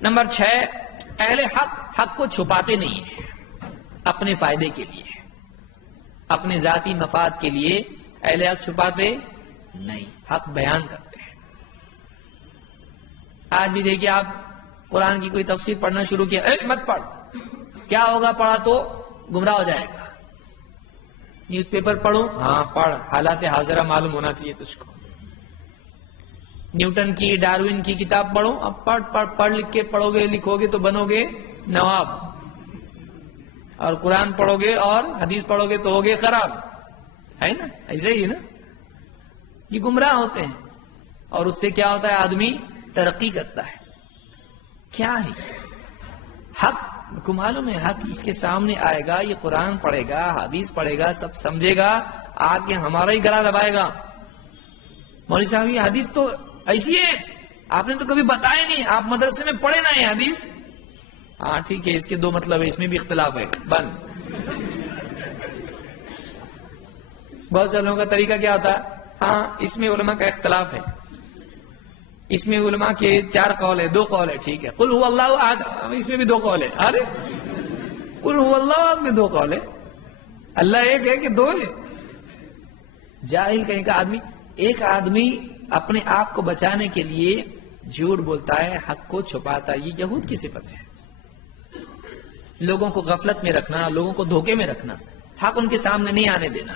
Number 6، اہل حق کو چھپاتے نہیں ہیں اپنے فائدے کے لیے، اپنے ذاتی مفاد کے لیے اہل حق چھپاتے نہیں، حق بیان کرتے ہیں۔ آج بھی دیکھیے آپ قرآن کی کوئی تفسیر پڑھنا شروع کیا، مت پڑھ، کیا ہوگا پڑھا تو گمراہ ہو جائے گا۔ نیوز پیپر پڑھو، ہاں پڑھ، حالات حاضرہ معلوم ہونا چاہیے تجھ کو۔ نیوٹن کی، ڈاروین کی کتاب پڑھو، اب پڑھ لکھ کے پڑھو گے لکھو گے تو بنو گے نواب، اور قرآن پڑھو گے اور حدیث پڑھو گے تو ہوگے خراب، ہے نا؟ ایسے ہی نا، یہ گمراہ ہوتے ہیں، اور اس سے کیا ہوتا ہے؟ آدمی ترقی کرتا ہے۔ کیا ہے حق؟ کو معلوم ہے حق اس کے سامنے آئے گا، یہ قرآن پڑھے گا، حدیث پڑھے گا، سب سمجھے گا، آگے ہمارا ہی گلا دبائے گا۔ مولوی صاحب یہ حدیث تو ایسی ہے، آپ نے تو کبھی بتایا نہیں، آپ مدرسے میں پڑھے نہ یہ حدیث۔ ہاں ٹھیک ہے، اس کے دو مطلب ہے، اس میں بھی اختلاف ہے، بند۔ بہت سے لوگوں کا طریقہ کیا ہوتا ہے، ہاں اس میں علماء کا اختلاف ہے، اس میں علماء کے 4 قول ہے، 2 قول ہے، ٹھیک ہے، قل هو اللہ احد، اس میں بھی 2 قول ہے، ارے قل هو اللہ احد میں 2 قول ہے، اللہ ایک ہے کہ 2 ہے؟ جاہل کہیں کا آدمی۔ ایک آدمی اپنے آپ کو بچانے کے لیے جھوٹ بولتا ہے، حق کو چھپاتا ہے، یہ یہود کی صفت ہے۔ لوگوں کو غفلت میں رکھنا، لوگوں کو دھوکے میں رکھنا، حق ان کے سامنے نہیں آنے دینا۔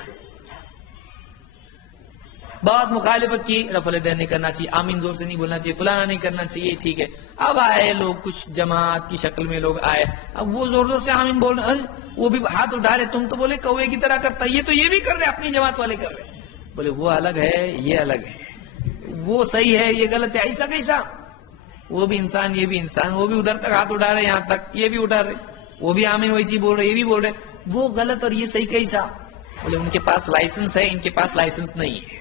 بہت مخالفت کی، رفع الیدین نہیں کرنا چاہیے، آمین زور سے نہیں بولنا چاہیے، فلانا نہیں کرنا چاہیے، ٹھیک ہے۔ اب آئے لوگ، کچھ جماعت کی شکل میں لوگ آئے، اب وہ زور زور سے آمین بول رہے، وہ بھی ہاتھ اٹھا رہے، تم تو بولے کوے کی طرح کرتا، یہ تو یہ بھی کر رہے، اپنی جماعت والے کر رہے۔ بولے وہ الگ ہے، یہ الگ ہے، وہ صحیح ہے، یہ غلط ہے، ایسا کیسا؟ وہ بھی انسان، یہ بھی انسان، وہ بھی ادھر تک ہاتھ اٹھا رہے، یہاں تک یہ بھی اٹھا رہے، وہ بھی آمین ویسی بول رہے، یہ بھی بول رہے، وہ غلط اور یہ صحیح کیسا؟ بولے ان کے پاس لائسنس ہے، ان کے پاس لائسنس نہیں ہے۔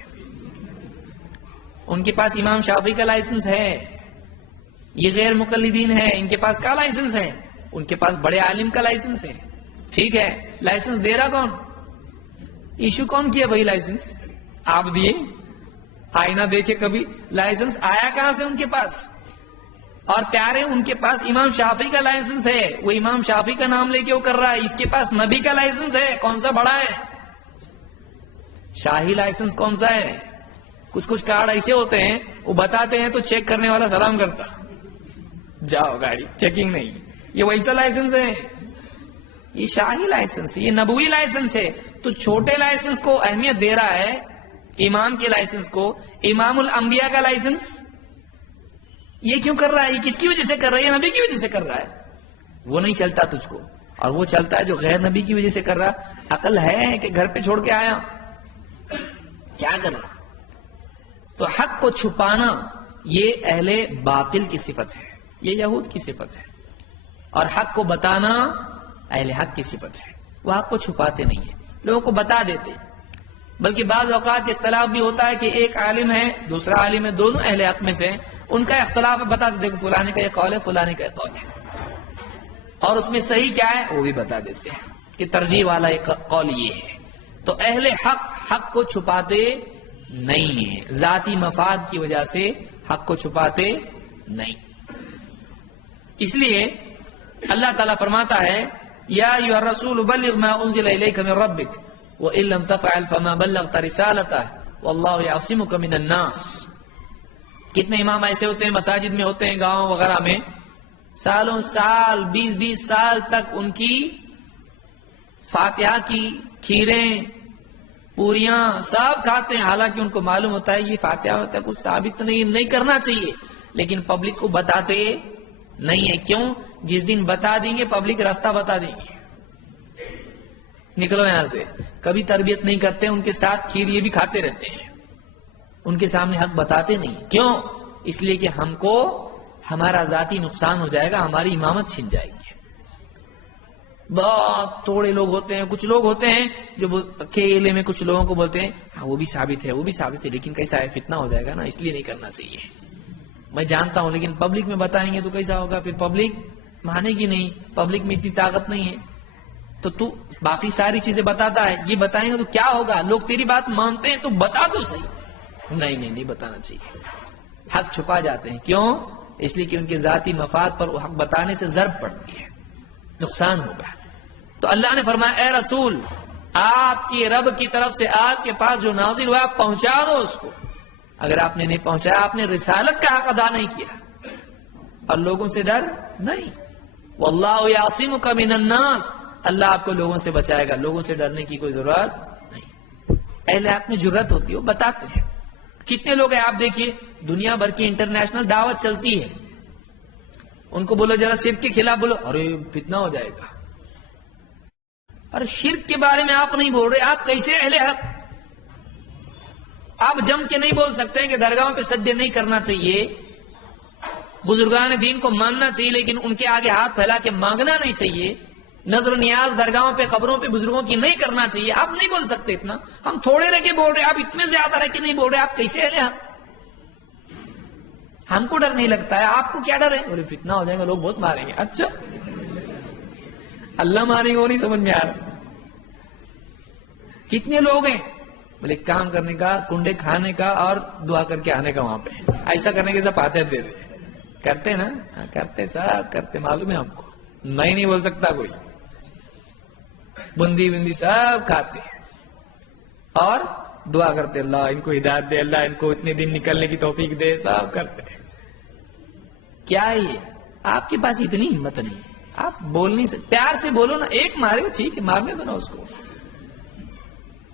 ان کے پاس امام شافعی کا لائسنس ہے، یہ غیر مقلدین ہے، ان کے پاس کیا لائسنس ہے؟ ان کے پاس بڑے عالم کا لائسنس ہے، ٹھیک ہے۔ لائسنس دے رہا کون؟ ایشو کون کیا بھائی لائسنس؟ آپ دیے؟ آئینہ دیکھے کبھی؟ لائسنس آیا کہاں سے ان کے پاس؟ اور پیارے ان کے پاس امام شافعی کا لائسنس ہے، وہ امام شافعی کا نام لے کے وہ کر رہا ہے، اس کے پاس نبی کا لائسنس ہے، کون سا بڑا ہے؟ شاہی لائسنس کون سا ہے؟ کچھ کارڈ ایسے ہوتے ہیں، وہ بتاتے ہیں تو چیک کرنے والا سلام کرتا، جاؤ گاڑی، چیکنگ نہیں، یہ ویسا لائسنس ہے، یہ شاہی لائسنس ہے، یہ نبوی لائسنس ہے۔ تو چھوٹے لائسنس کو اہمیت دے رہا ہے، امام کے لائسنس کو، امام الانبیاء کا لائسنس یہ کیوں کر رہا ہے؟ یہ کس کی وجہ سے کر رہا ہے؟ یہ نبی کی وجہ سے کر رہا ہے، وہ نہیں چلتا تجھ کو، اور وہ چلتا ہے جو غیر نبی کی وجہ سے کر رہا۔ عقل ہے کہ گھر پہ چھوڑ کے آیا، کیا کر رہا؟ تو حق کو چھپانا یہ اہل باطل کی صفت ہے، یہ یہود کی صفت ہے، اور حق کو بتانا اہل حق کی صفت ہے۔ وہ حق کو چھپاتے نہیں ہیں، لوگوں کو بتا دیتے، بلکہ بعض اوقات اختلاف بھی ہوتا ہے کہ ایک عالم ہے، دوسرا عالم ہے، دونوں اہل حق میں سے، ان کا اختلاف بتا دیتے کہ فلانے کا یہ قول ہے، فلانے کا یہ قول ہے، اور اس میں صحیح کیا ہے وہ بھی بتا دیتے ہیں کہ ترجیح والا ایک قول یہ ہے۔ تو اہل حق کو چھپاتے نہیں ہیں، ذاتی مفاد کی وجہ سے حق کو چھپاتے نہیں۔ اس لیے اللہ تعالیٰ فرماتا ہے یا ایھا الرسول بلغ ما انزل الیک من ربک وان لم تفعل فما بلغت رسالتہ واللہ یعصمک من الناس۔ کتنے امام ایسے ہوتے ہیں مساجد میں ہوتے ہیں، گاؤں وغیرہ میں، سالوں سال 20 سال تک ان کی فاتحہ کی کھیریں پوریاں سب کھاتے ہیں، حالانکہ ان کو معلوم ہوتا ہے یہ فاتحہ ہوتا ہے، کچھ ثابت نہیں کرنا چاہیے، لیکن پبلک کو بتاتے نہیں ہے۔ کیوں؟ جس دن بتا دیں گے پبلک راستہ بتا دیں گے، نکلو یہاں سے۔ کبھی تربیت نہیں کرتے، ان کے ساتھ کھیر یہ بھی کھاتے رہتے ہیں، ان کے سامنے حق بتاتے نہیں۔ کیوں؟ اس لیے کہ ہم کو ہمارا ذاتی نقصان ہو جائے گا، ہماری امامت چھن جائے گی۔ بہت تھوڑے لوگ ہوتے ہیں، کچھ لوگ ہوتے ہیں جو اکیلے میں کچھ لوگوں کو بولتے ہیں ہاں وہ بھی ثابت ہے، وہ بھی ثابت ہے، لیکن کیسا ہے؟ فتنہ ہو جائے گا نا، اس لیے نہیں کرنا چاہیے۔ میں جانتا ہوں، لیکن پبلک میں بتائیں گے تو کیسا ہوگا؟ پھر پبلک مانے گی نہیں، پبلک میں اتنی طاقت نہیں ہے، تو باقی ساری چیزیں بتاتا ہے، یہ بتائیں گے تو کیا ہوگا؟ لوگ تیری بات مانتے ہیں تو بتا دو صحیح۔ نہیں بتانا چاہیے، حق چھپا جاتے ہیں۔ کیوں؟ اس لیے کہ ان کے ذاتی مفاد پر حق بتانے سے ضرب پڑتی ہے، نقصان ہوگا۔ تو اللہ نے فرمایا اے رسول آپ کی رب کی طرف سے آپ کے پاس جو نازل ہوا آپ پہنچا دو اس کو۔ اگر آپ نے نہیں پہنچایا آپ نے رسالت کا حق ادا نہیں کیا، اور لوگوں سے ڈر نہیں۔ واللہ یعصمک من الناس، اللہ آپ کو لوگوں سے بچائے گا، لوگوں سے ڈرنے کی کوئی ضرورت نہیں۔ اہل حق میں جرت ہوتی ہے، وہ بتاتے ہیں۔ کتنے لوگ ہیں آپ دیکھیے دنیا بھر کی انٹرنیشنل دعوت چلتی ہے، ان کو بولو ذرا شرک کے خلاف بولو، ارے فتنہ ہو جائے گا۔ اور شرک کے بارے میں آپ نہیں بول رہے، آپ کیسے اہل حق؟ آپ جم کے نہیں بول سکتے ہیں کہ درگاہوں پہ سجدے نہیں کرنا چاہیے، بزرگان دین کو ماننا چاہیے لیکن ان کے آگے ہاتھ پھیلا کے مانگنا نہیں چاہیے، نظر و نیاز درگاہوں پہ قبروں پہ بزرگوں کی نہیں کرنا چاہیے۔ آپ نہیں بول سکتے اتنا، ہم تھوڑے رہ کے بول رہے، آپ اتنے زیادہ رہ کے نہیں بول رہے، آپ کیسے اہل حق؟ ہم کو ڈر نہیں لگتا ہے، آپ کو کیا ڈر ہے؟ بولے فتنہ ہو جائے گا، لوگ بہت ماریں گے۔ اچھا اللہ مارے گا وہ نہیں سمجھ میں آ رہا۔ کتنے لوگ ہیں؟ بولے کام کرنے کا، کنڈے کھانے کا اور دعا کر کے آنے کا وہاں پہ، ایسا کرنے کے سب پاتے دے دے کرتے نا، کرتے سب کرتے، معلوم ہے ہم کو، نہیں بول سکتا کوئی، بندی بندی سب کھاتے اور دعا کرتے اللہ ان کو ہدایت دے، اللہ ان کو اتنے دن نکلنے کی توفیق دے، سب کرتے۔ کیا یہ آپ کے پاس اتنی ہمت نہیں، آپ بول نہیں سکتے، پیار سے بولو نا، ایک مارے ٹھیک ہے، مارنے دو نا اس کو،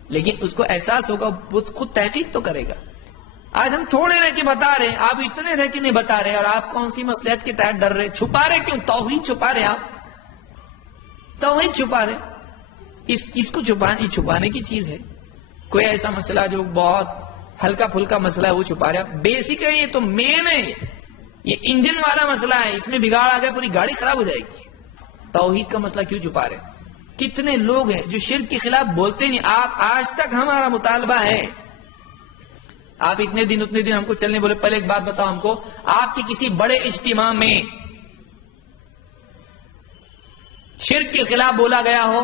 لیکن اس کو احساس ہوگا، وہ خود تحقیق تو کرے گا۔ آج ہم تھوڑے رہ کے بتا رہے ہیں، آپ اتنے رہ کے نہیں بتا رہے، اور آپ کون سی مصلحت کے تحت ڈر رہے، چھپا رہے کیوں؟ توحید چھپا رہے، آپ توحید چھپا رہے، اس کو چھپانے کی چیز ہے۔ کوئی ایسا مسئلہ جو بہت ہلکا پھلکا مسئلہ ہے وہ چھپا رہے، بیسک ہے، یہ تو مین ہے، یہ انجن والا مسئلہ ہے، اس میں بگاڑ آ گیا پوری گاڑی خراب ہو جائے گی۔ توحید کا مسئلہ کیوں چھپا رہے؟ کتنے لوگ ہیں جو شرک کے خلاف بولتے نہیں، آپ آج تک ہمارا مطالبہ ہے، آپ اتنے دن ہم کو چلنے بولے، پہلے ایک بات بتاؤ ہم کو، آپ کے کسی بڑے اجتماع میں شرک کے خلاف بولا گیا ہو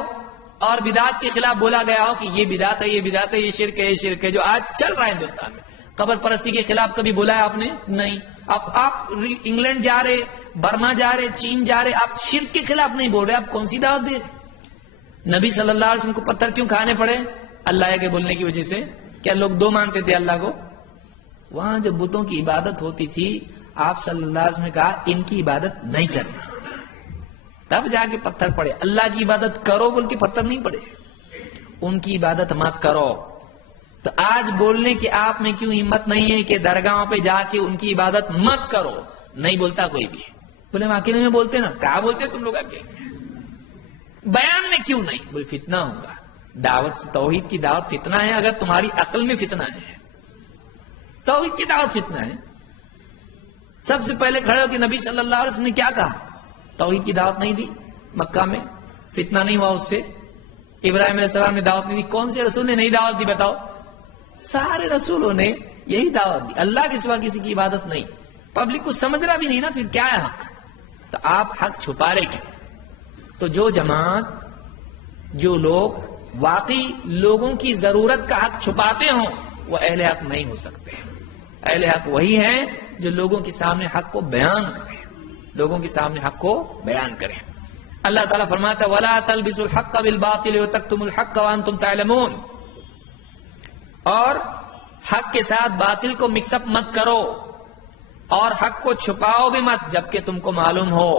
اور بدعت کے خلاف بولا گیا ہو کہ یہ بدعت ہے، یہ بدعت ہے، یہ شرک ہے، یہ شرک ہے، جو آج چل رہا ہے ہندوستان میں، قبر پرستی کے خلاف کبھی بولا ہے آپ نے؟ نہیں۔ اب آپ انگلینڈ جا رہے، برما جا رہے، چین جا رہے، آپ شرک کے خلاف نہیں بول رہے، آپ کون سی دعوت دے رہے؟ نبی صلی اللہ علیہ وسلم کو پتھر کیوں کھانے پڑے؟ اللہ کے بولنے کی وجہ سے۔ کیا لوگ دو مانتے تھے اللہ کو؟ وہاں جب بتوں کی عبادت ہوتی تھی آپ صلی اللہ علیہ وسلم نے کہا ان کی عبادت نہیں کرنا، تب جا کے پتھر پڑے۔ اللہ کی عبادت کرو بول کے پتھر نہیں پڑے، ان کی عبادت مت کرو۔ تو آج بولنے کی آپ میں کیوں ہمت نہیں ہے کہ درگاہوں پہ جا کے ان کی عبادت مت کرو؟ نہیں بولتا کوئی بھی، بولے ہم اکیلے میں بولتے نا، کیا بولتے تم لوگ اکیلے؟ بیان میں کیوں نہیں؟ بولے فتنہ ہوگا۔ دعوت توحید کی دعوت فتنہ ہے اگر تمہاری عقل میں فتنہ ہے، توحید کی دعوت فتنہ ہے۔ سب سے پہلے کھڑے ہو کہ نبی صلی اللہ علیہ وسلم نے کیا کہا؟ توحید کی دعوت نہیں دی، مکہ میں فتنہ نہیں ہوا اس سے۔ ابراہیم علیہ السلام نے دعوت نہیں دی، کون سے رسول نے نہیں دعوت دی بتاؤ؟ سارے رسولوں نے یہی دعوت دی، اللہ کے سوا کسی کی عبادت نہیں۔ پبلک کو سمجھ رہا بھی نہیں نا، پھر کیا ہے حق؟ تو آپ حق چھپا رہے کیوں؟ تو جو جماعت، جو لوگ واقعی لوگوں کی ضرورت کا حق چھپاتے ہوں وہ اہل حق نہیں ہو سکتے۔ اہل حق وہی ہیں جو لوگوں کے سامنے حق کو بیان کریں، لوگوں کے سامنے حق کو بیان کریں۔ اللہ تعالیٰ فرماتا ہے وَلَا تَلْبِسُوا الْحَقَّ بِالْبَاطِلِ وَتَكْتُمُوا الْحَقَّ وَأَنْتُمْ تَعْلَمُونَ، اور حق کے ساتھ باطل کو مکس اپ مت کرو اور حق کو چھپاؤ بھی مت جبکہ تم کو معلوم ہو،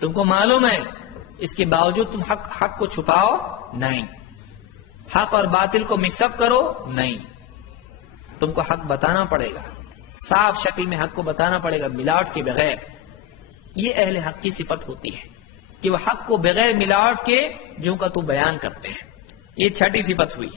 تم کو معلوم ہے، اس کے باوجود تم حق کو چھپاؤ نہیں، حق اور باطل کو مکس اپ کرو نہیں، تم کو حق بتانا پڑے گا، صاف شکل میں حق کو بتانا پڑے گا ملاوٹ کے بغیر۔ یہ اہل حق کی صفت ہوتی ہے کہ وہ حق کو بغیر ملاوٹ کے جو کا تو بیان کرتے ہیں۔ یہ چھٹی صفت ہوئی۔